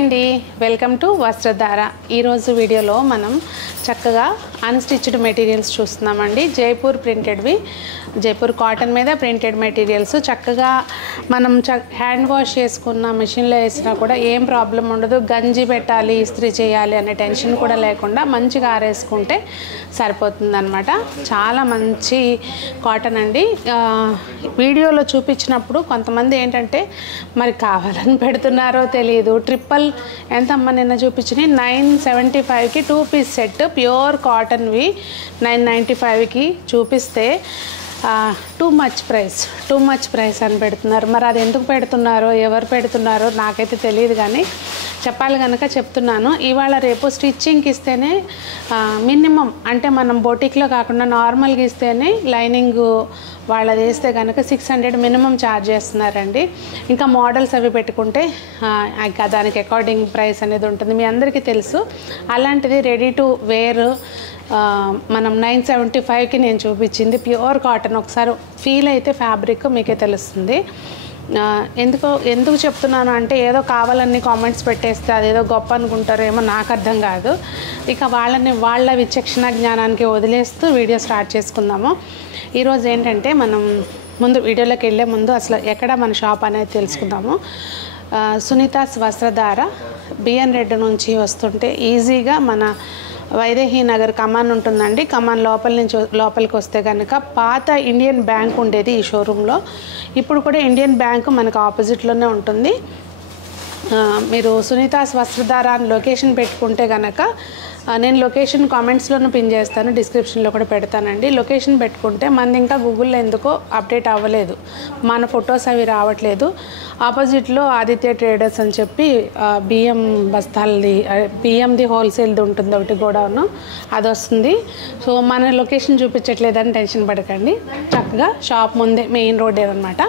అండి, welcome to Vastradhara. ఈరోజు వీడియోలో మనం చక్కగా అన్స్టిచ్డ్ మెటీరియల్స్ చూస్తున్నామండి. జైపూర్ ప్రింటెడ్వి, జైపూర్ కాటన్ మీద ప్రింటెడ్ మెటీరియల్స్. చక్కగా మనం హ్యాండ్ వాష్ చేసుకున్న మిషన్లో వేసినా కూడా ఏం ప్రాబ్లం ఉండదు. గంజి పెట్టాలి, ఇస్త్రీ చేయాలి అనే టెన్షన్ కూడా లేకుండా మంచిగా ఆరేసుకుంటే సరిపోతుందన్నమాట. చాలా మంచి కాటన్ అండి. వీడియోలో చూపించినప్పుడు కొంతమంది ఏంటంటే మరి కావాలని పెడుతున్నారో తెలియదు. ట్రిపుల్ ఎంతమ్మ నిన్న చూపించినవి 975కి 2 పీస్ సెట్ ప్యూర్ కాటన్వి 995కి చూపిస్తే టూ మచ్ ప్రైస్ అని పెడుతున్నారు. మరి అది ఎందుకు పెడుతున్నారో, ఎవరు పెడుతున్నారో నాకైతే తెలియదు, కానీ చెప్పాలి కనుక చెప్తున్నాను. ఇవాళ రేపు స్టిచ్చింగ్కి ఇస్తేనే మినిమం, అంటే మనం బొటిక్లో కాకుండా నార్మల్గా ఇస్తేనే లైనింగ్ వాళ్ళది వేస్తే కనుక 600 మినిమం ఛార్జ్ చేస్తున్నారండి. ఇంకా మోడల్స్ అవి పెట్టుకుంటే ఇంకా దానికి అకార్డింగ్ ప్రైస్ అనేది ఉంటుంది, మీ అందరికీ తెలుసు. అలాంటిది రెడీ టు వేర్ మనం 975కి నేను చూపించింది ప్యూర్ కాటన్. ఒకసారి ఫీల్ అయితే ఫ్యాబ్రిక్ మీకే తెలుస్తుంది. ఎందుకు చెప్తున్నాను అంటే ఏదో కావాలని కామెంట్స్ పెట్టేస్తే అదేదో గొప్ప అనుకుంటారేమో, నాకు అర్థం కాదు. ఇక వాళ్ళ విచక్షణ జ్ఞానానికి వదిలేస్తూ వీడియో స్టార్ట్ చేసుకుందాము. ఈరోజు ఏంటంటే మనం ముందు వీడియోలోకి వెళ్ళే ముందు అసలు ఎక్కడ మన షాప్ అనేది తెలుసుకుందాము. సునీతాస్ వస్త్రధార బిఎన్ రెడ్డి నుంచి వస్తుంటే ఈజీగా మన వైదేహీ నగర్ కమాన్ ఉంటుందండి. కమాన్ లోపలికి వస్తే కనుక పాత ఇండియన్ బ్యాంక్ ఉండేది ఈ షోరూంలో. ఇప్పుడు కూడా ఇండియన్ బ్యాంక్ మనకు ఆపోజిట్లోనే ఉంటుంది. మీరు సునీతాస్ వస్త్రధార అని లొకేషన్ పెట్టుకుంటే కనుక నేను లొకేషన్ కామెంట్స్లోనూ పిన్ చేస్తాను, డిస్క్రిప్షన్లో కూడా పెడతానండి. లొకేషన్ పెట్టుకుంటే మనది ఇంకా గూగుల్లో ఎందుకో అప్డేట్ అవ్వలేదు, మన ఫొటోస్ అవి రావట్లేదు. ఆపోజిట్లో ఆదిత్య ట్రేడర్స్ అని చెప్పి బియ్యం బస్తాలది, బియ్యంది హోల్సేల్ది ఉంటుంది ఒకటి గోడౌన్, అది వస్తుంది. సో మన లొకేషన్ చూపించట్లేదని టెన్షన్ పడకండి, చక్కగా షాప్ ముందే మెయిన్ రోడ్ అనమాట.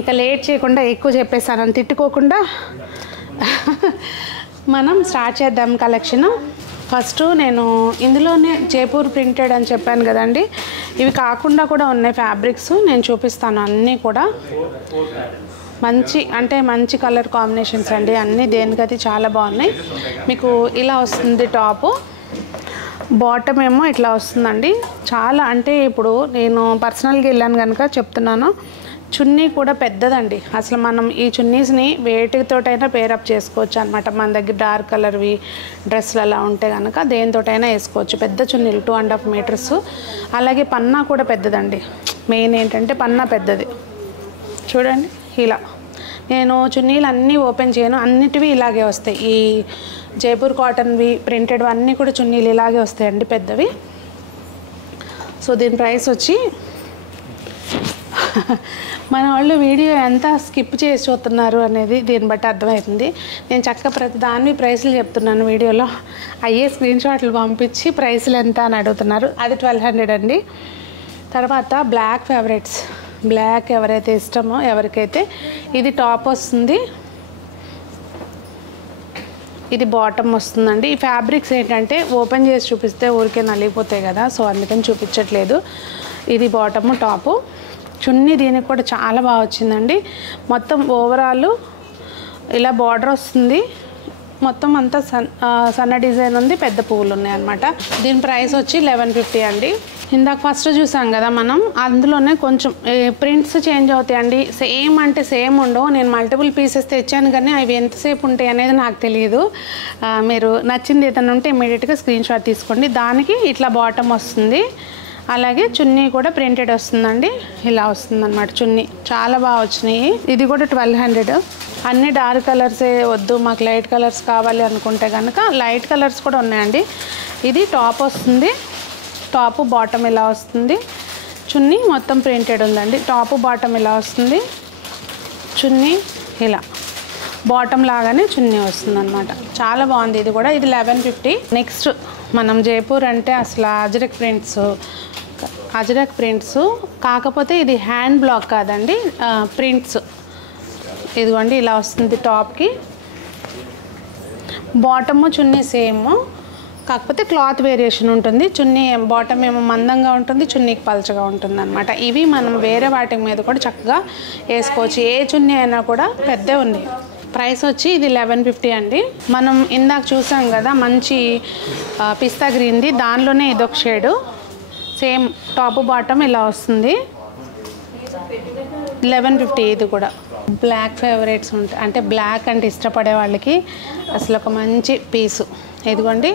ఇంకా లేట్ చేయకుండా ఎక్కువ చెప్పేస్తానని తిట్టుకోకుండా మనం స్టార్ట్ చేద్దాం కలెక్షన్. ఫస్ట్ నేను ఇందులోనే జైపూర్ ప్రింటెడ్ అని చెప్పాను కదండి, ఇవి కాకుండా కూడా ఉన్నాయి ఫ్యాబ్రిక్స్, నేను చూపిస్తాను. అన్నీ కూడా మంచి కలర్ కాంబినేషన్స్ అండి, అన్నీ దేనికది చాలా బాగున్నాయి. మీకు ఇలా వస్తుంది టాపు, బాటమ్ ఏమో ఇట్లా వస్తుందండి. చాలా అంటే ఇప్పుడు నేను పర్సనల్గా వెళ్ళాను కనుక చెప్తున్నాను. చున్నీ కూడా పెద్దదండి. అసలు మనం ఈ చున్నీస్ని వేటితోటైనా పేరప్ చేసుకోవచ్చు అనమాట. మన దగ్గర డార్క్ కలర్వి డ్రెస్సులు అలా ఉంటే కనుక దేనితోటైనా వేసుకోవచ్చు. పెద్ద చున్నీలు 2.5 మీటర్స్. అలాగే పన్నా కూడా పెద్దదండి. మెయిన్ ఏంటంటే పన్నా పెద్దది చూడండి. ఇలా నేను చున్నీలు అన్నీ ఓపెన్ చేయను, అన్నిటివి ఇలాగే వస్తాయి. ఈ జైపూర్ కాటన్వి ప్రింటెడ్ అన్నీ కూడా చున్నీలు ఇలాగే వస్తాయండి, పెద్దవి. సో దీని ప్రైస్ వచ్చి మన వాళ్ళు వీడియో ఎంత స్కిప్ చేసి చూస్తున్నారు అనేది దీన్ని బట్టి అర్థమవుతుంది. నేను చక్కగా ప్రతి దాన్ని ప్రైస్లు చెప్తున్నాను వీడియోలో. అయ్యే స్క్రీన్ షాట్లు పంపించి ప్రైస్లు ఎంత అని అడుగుతున్నారు. అది 1200 అండి. తర్వాత బ్లాక్ ఫేవరెట్స్, బ్లాక్ ఎవరైతే ఇష్టమో ఎవరికైతే, ఇది టాప్ వస్తుంది, ఇది బాటమ్ వస్తుందండి. ఈ ఫ్యాబ్రిక్స్ ఏంటంటే ఓపెన్ చేసి చూపిస్తే ఊరికే నలిగిపోతాయి కదా, సో అందుకని చూపించట్లేదు. ఇది బాటము, టాపు. చున్నీ దీనికి కూడా చాలా బాగా వచ్చిందండి. మొత్తం ఓవరాల్ ఇలా బార్డర్ వస్తుంది, మొత్తం అంతా సన్న డిజైన్ ఉంది, పెద్ద పువ్వులు ఉన్నాయి అనమాట. దీని ప్రైస్ వచ్చి 1150 అండి. ఇందాక ఫస్ట్ చూసాం కదా మనం, అందులోనే కొంచెం ప్రింట్స్ చేంజ్ అవుతాయండి. సేమ్ అంటే సేమ్ ఉండవు. నేను మల్టిపుల్ పీసెస్ తెచ్చాను కానీ అవి ఎంతసేపు ఉంటాయి అనేది నాకు తెలియదు. మీరు నచ్చింది ఏదైనా ఉంటే ఇమీడియట్గా స్క్రీన్ షాట్ తీసుకోండి. దానికి ఇట్లా బాటమ్ వస్తుంది, అలాగే చున్నీ కూడా ప్రింటెడ్ వస్తుందండి. ఇలా వస్తుంది అనమాట చున్నీ, చాలా బాగా వచ్చినాయి. ఇది కూడా 1200. అన్ని డార్క్ కలర్సే వద్దు, మాకు లైట్ కలర్స్ కావాలి అనుకుంటే కనుక లైట్ కలర్స్ కూడా ఉన్నాయండి. ఇది టాప్ వస్తుంది, టాపు బాటమ్ ఇలా వస్తుంది, చున్నీ మొత్తం ప్రింటెడ్ ఉందండి. టాపు బాటమ్ ఇలా వస్తుంది, చున్నీ ఇలా బాటమ్ లాగానే చున్నీ వస్తుంది అనమాట. చాలా బాగుంది ఇది కూడా. ఇది 1150. నెక్స్ట్ మనం జైపూర్ అంటే అసలు అజ్రక్ ప్రింట్స్ కాకపోతే ఇది హ్యాండ్ బ్లాక్ కాదండి, ప్రింట్స్. ఇదిగోండి ఇలా వస్తుంది టాప్కి, బాటము చున్నీ సేమ్, కాకపోతే క్లాత్ వేరియేషన్ ఉంటుంది. చున్నీ బాటమ్ ఏమో మందంగా ఉంటుంది, చున్నీకి పలచగా ఉంటుంది అనమాట. ఇవి మనం వేరే వాటి మీద కూడా చక్కగా వేసుకోవచ్చు. ఏ చున్నీ అయినా కూడా పెద్దవి ఉన్నాయి, ప్రైస్ వచ్చి ఇది 1150 అండి. మనం ఇందాక చూసాం కదా మంచి పిస్తా గ్రీన్ది, దానిలోనే ఇదొక షేడు, సేమ్ టాప్ బాటమ్ ఇలా వస్తుంది. 1150 ఇది కూడా. బ్లాక్ ఫేవరెట్స్ ఉంటాయి, అంటే బ్లాక్ అంటే ఇష్టపడే వాళ్ళకి అసలు ఒక మంచి పీసు. ఇదిగోండి,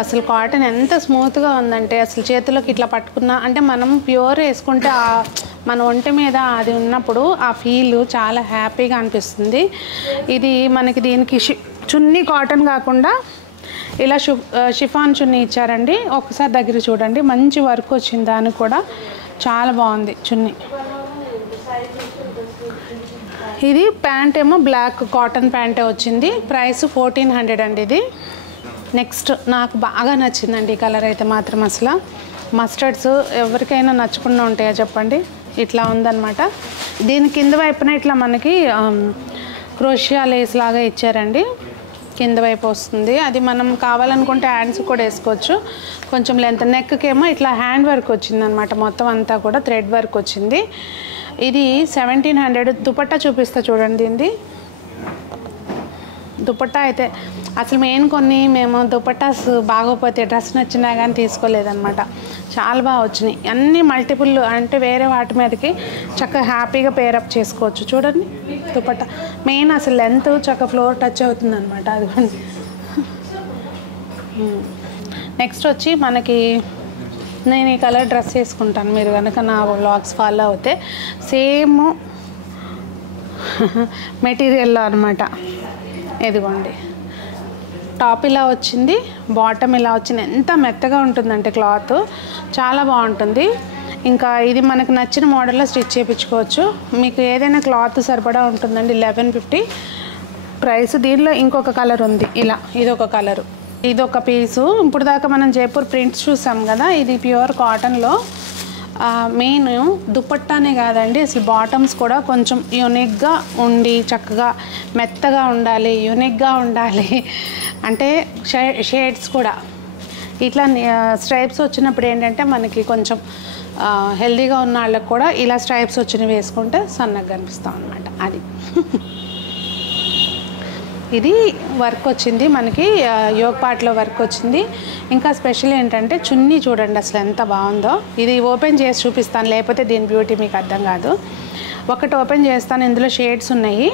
అసలు కాటన్ ఎంత స్మూత్గా ఉందంటే అసలు చేతుల్లోకి ఇట్లా పట్టుకున్నా అంటే మనం ప్యూర్ వేసుకుంటే మన ఒంటి మీద అది ఉన్నప్పుడు ఆ ఫీల్ చాలా హ్యాపీగా అనిపిస్తుంది. ఇది మనకి దీనికి చున్నీ కాటన్ కాకుండా ఇలా షిఫాన్ చున్నీ ఇచ్చారండి. ఒకసారి దగ్గర చూడండి, మంచి వర్క్ వచ్చింది, దానికి కూడా చాలా బాగుంది చున్నీ. ఇది ప్యాంట్ ఏమో బ్లాక్ కాటన్ ప్యాంటే వచ్చింది. ప్రైస్ 1400 అండి ఇది. నెక్స్ట్ నాకు బాగా నచ్చిందండి ఈ కలర్ అయితే మాత్రం. అసలు మస్టర్డ్స్ ఎవరికైనా నచ్చకుండా ఉంటాయా చెప్పండి. ఇట్లా ఉందన్నమాట. దీని కింద వైపున ఇట్లా మనకి క్రోషియా లేస్ లాగా ఇచ్చారండి, కింద వైపు వస్తుంది. అది మనం కావాలనుకుంటే హ్యాండ్స్ కూడా వేసుకోవచ్చు. కొంచెం లెంత్ నెక్కేమో ఇట్లా హ్యాండ్ వర్క్ వచ్చిందనమాట, మొత్తం అంతా కూడా థ్రెడ్ వర్క్ వచ్చింది. ఇది 1700. దుపట్టా చూపిస్తా చూడండి. దీనిది దుపట్టా అయితే అసలు మేము దుపట్టాస్ బాగోపోతే డ్రెస్ నచ్చినా కానీ తీసుకోలేదన్నమాట. చాలా బాగా వచ్చినాయి అన్నీ, మల్టిపుల్ అంటే వేరే వాటి మీదకి చక్కగా హ్యాపీగా పేరప్ చేసుకోవచ్చు. చూడండి దుపట్టా మెయిన్ అసలు లెంత్ చక్కగా ఫ్లోర్ టచ్ అవుతుంది అనమాట. అదిగోండి. నెక్స్ట్ వచ్చి మనకి నేను ఈ కలర్ డ్రెస్ వేసుకుంటాను, మీరు కనుక నా వ్లాగ్స్ ఫాలో అవుతే. సేమ్ మెటీరియల్లో అనమాట. ఇదిగోండి, టాప్ ఇలా వచ్చింది, బాటమ్ ఇలా వచ్చింది. ఎంత మెత్తగా ఉంటుందంటే క్లాత్ చాలా బాగుంటుంది. ఇంకా ఇది మనకు నచ్చిన మోడల్లో స్టిచ్ చేయించుకోవచ్చు. మీకు ఏదైనా క్లాత్ సరిపడా ఉంటుందండి. 1150 ప్రైస్. దీనిలో ఇంకొక కలర్ ఉంది, ఇలా ఇదొక కలరు, ఇదొక పీసు. ఇప్పుడు దాకా మనం జైపూర్ ప్రింట్స్ చూసాం కదా, ఇది ప్యూర్ కాటన్లో. మెయిన్ దుపట్టానే కాదండి, అసలు బాటమ్స్ కూడా కొంచెం యూనిక్గా ఉండి చక్కగా మెత్తగా ఉండాలి, యూనిక్గా ఉండాలి. అంటే షేడ్స్ కూడా ఇట్లా స్ట్రైప్స్ వచ్చినప్పుడు ఏంటంటే మనకి కొంచెం హెల్దీగా ఉన్న వాళ్ళకి కూడా ఇలా స్ట్రైప్స్ వచ్చినవి వేసుకుంటే సన్నగా కనిపిస్తాం అన్నమాట. అది ఇది వర్క్ వచ్చింది మనకి, యోగ్ పార్ట్లో వర్క్ వచ్చింది. ఇంకా స్పెషల్ ఏంటంటే చున్నీ చూడండి అసలు ఎంత బాగుందో. ఇది ఓపెన్ చేసి చూపిస్తాను, లేకపోతే దీని బ్యూటీ మీకు అర్థం కాదు. ఒకటి ఓపెన్ చేస్తాను, ఇందులో షేడ్స్ ఉన్నాయి.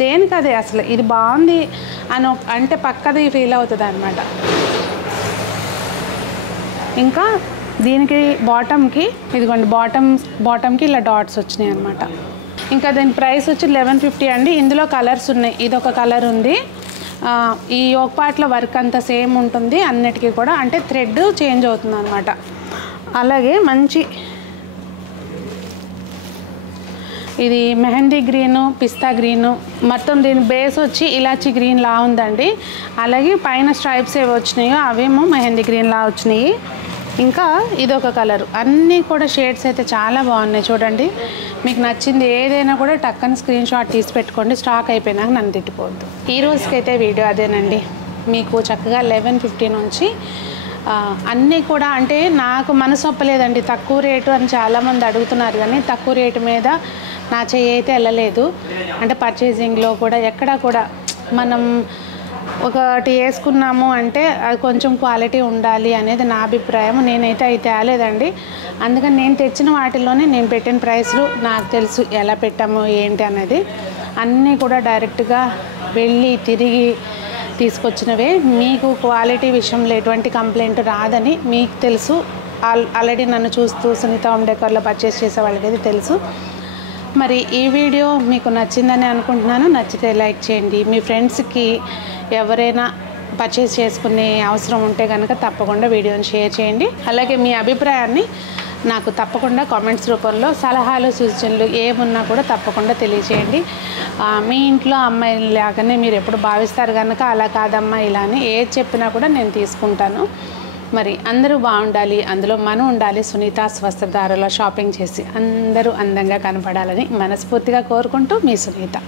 దేనికి అదే అసలు ఇది బాగుంది అని అంటే పక్కది ఫీల్ అవుతుంది అనమాట. ఇంకా దీనికి బాటమ్కి ఇదిగోండి, బాటమ్కి ఇలా డాట్స్ వచ్చినాయి అనమాట. ఇంకా దీని ప్రైస్ వచ్చి 1150 అండి. ఇందులో కలర్స్ ఉన్నాయి, ఇదొక కలర్ ఉంది. ఈ యోగ్ పార్ట్లో వర్క్ అంతా సేమ్ ఉంటుంది అన్నిటికీ కూడా, అంటే థ్రెడ్ చేంజ్ అవుతుంది అనమాట. అలాగే మంచి ఇది మెహందీ గ్రీను, పిస్తా గ్రీను, మొత్తం దీని బేస్ వచ్చి ఇలాచి గ్రీన్ లా ఉందండి. అలాగే పైన స్ట్రైప్స్ ఏవి వచ్చినాయో అవేమో మెహందీ గ్రీన్ లా వచ్చినాయి. ఇంకా ఇదొక కలరు. అన్నీ కూడా షేడ్స్ అయితే చాలా బాగున్నాయి చూడండి. మీకు నచ్చింది ఏదైనా కూడా టక్కని స్క్రీన్ షాట్ తీసి పెట్టుకోండి, స్టాక్ అయిపోయినాక నన్ను తిట్టుకోవద్దు. ఈ రోజుకైతే వీడియో అదేనండి. మీకు చక్కగా 1150 నుంచి అన్నీ కూడా, అంటే నాకు మనసు ఒప్పలేదండి తక్కువ రేటు అని చాలామంది అడుగుతున్నారు, కానీ తక్కువ రేటు మీద నా చెయ్యి అయితే వెళ్ళలేదు. అంటే పర్చేసింగ్లో కూడా ఎక్కడా కూడా మనం ఒకటి వేసుకున్నాము అంటే అది కొంచెం క్వాలిటీ ఉండాలి అనేది నా అభిప్రాయం. నేనైతే అవి తేలేదండి. అందుకని నేను తెచ్చిన వాటిల్లోనే నేను పెట్టిన ప్రైస్లు నాకు తెలుసు ఎలా పెట్టాము ఏంటి అనేది. అన్నీ కూడా డైరెక్ట్గా వెళ్ళి తిరిగి తీసుకొచ్చినవే. మీకు క్వాలిటీ విషయంలో ఎటువంటి కంప్లైంట్ రాదని మీకు తెలుసు. ఆల్రెడీ నన్ను చూస్తూ సునీత హోమ్ డెకర్లో పర్చేస్ చేసే వాళ్ళకైతే తెలుసు. మరి ఈ వీడియో మీకు నచ్చిందని అనుకుంటున్నాను. నచ్చితే లైక్ చేయండి. మీ ఫ్రెండ్స్కి ఎవరైనా పర్చేస్ చేసుకునే అవసరం ఉంటే కనుక తప్పకుండా వీడియోని షేర్ చేయండి. అలాగే మీ అభిప్రాయాన్ని నాకు తప్పకుండా కామెంట్స్ రూపంలో సలహాలు సూచనలు ఏమున్నా కూడా తప్పకుండా తెలియజేయండి. మీ ఇంట్లో అమ్మాయి లాగానే మీరు ఎప్పుడు భావిస్తారు కనుక అలా కాదమ్మా ఇలా అని ఏది చెప్పినా కూడా నేను తీసుకుంటాను. మరి అందరూ బాగుండాలి, అందులో మనం ఉండాలి. సునీతాస్ వస్త్రధారలో షాపింగ్ చేసి అందరూ అందంగా కనపడాలని మనస్ఫూర్తిగా కోరుకుంటూ మీ సునీత.